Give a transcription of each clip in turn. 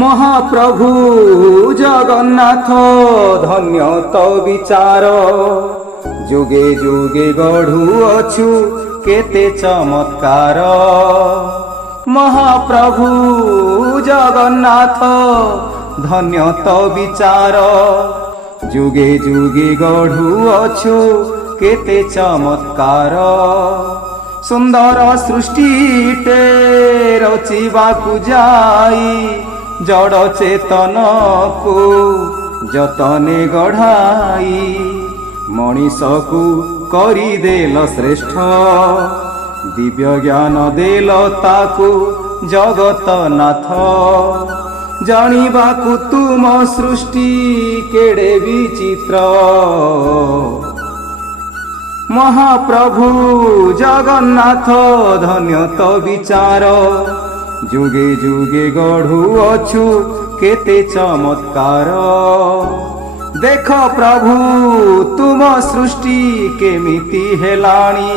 মহাপ্রভু জগন্নাথ ধন্য তো বিচার, যুগে যুগে গঢ়ুଅଛୁ কেতে চমৎকার। মহাপ্রভু জগন্নাথ ধন্য তো বিচার, যুগে যুগে গঢ়ুଅଛୁ কেতে চমৎকার। সুন্দর সৃষ্টিଟେ রচিବାକୁ যাই, জড় চেতনକୁ যতনে গঢ়াই, মଣିষକୁ କରିଦେଲ ଶ୍ରେଷ୍ଠ, ଦିବ୍ୟ ଜ୍ଞାନ ଦେଲ ତାକୁ ଜଗତନାଥ। ଜାଣିବାକୁ ତୁମ ସୃଷ୍ଟି କେଡ଼େ ବିଚିତ୍ର, মহাপ্রভু জগন্নাথ ধন্য তো বিচার, যুগে যুগে গঢ়ুଅଛୁ কেতে চমৎকার। দেখ প্রভু তুম সৃষ্টি কেমিতি হেলাଣି,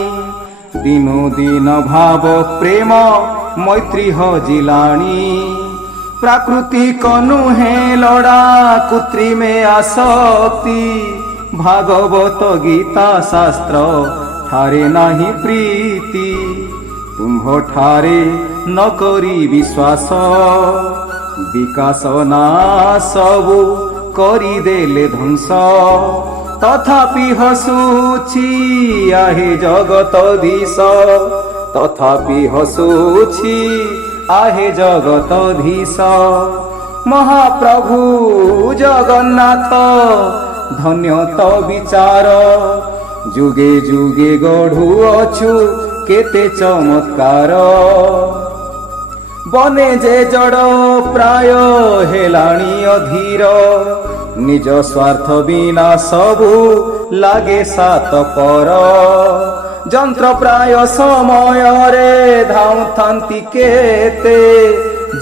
দিনু দিন ভাব প্রেম মৈত্রী হজিলাଣି। প্রাকৃতিক নুহে লড়া কৃত্রিমে আসক্তি, ভাগবত গীতা শাস্ত্র ঠারে নাহি প্রীতি। তুম্ভ ঠারে ন করি বিশ্বাস, বিকাশ না সবু করিদেলে ধ্বংস। তথাপি হসুছি আহে জগতধীশ, তথাপি হসুছি আহে জগতধীশ। মহাপ্রভু জগন্নাথ ধন্য তো বিচার, যুগে যুগে গঢ়ুଅଛୁ কেতে চমৎকার। বনে যে জড় প্রায় হেলাଣି অধীর, নিজ স্বার্থ বিনা সবু লাগে সাত পর। যন্ত্র প্রায় সমୟରେ ধাଉଥାନ୍ତି কেতে,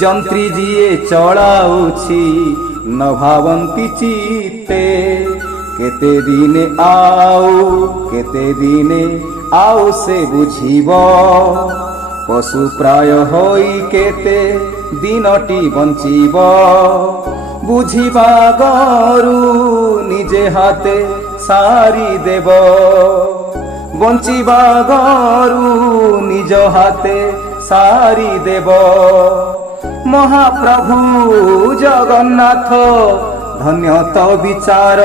যন্ত্রী ଯିଏ ଚଳାଉଛି ন ভাবନ୍ତି চিত্তে। কেতে দিনে আউ সে বুঝিব, পশু প্রায় হই কেতে দিনটি বঞ্চিব। বুঝিবা গরু নিজে হাতে সারি দেব, বঞ্চিবা গরু নিজ হাতে সারি দেব। মহাপ্রভু জগন্নাথ ধন্য তো বিচার,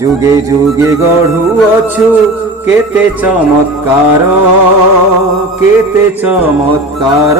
যুগে যুগে গঢ়ুଅଛୁ কেতে চমৎকার, কেতে চমৎকার।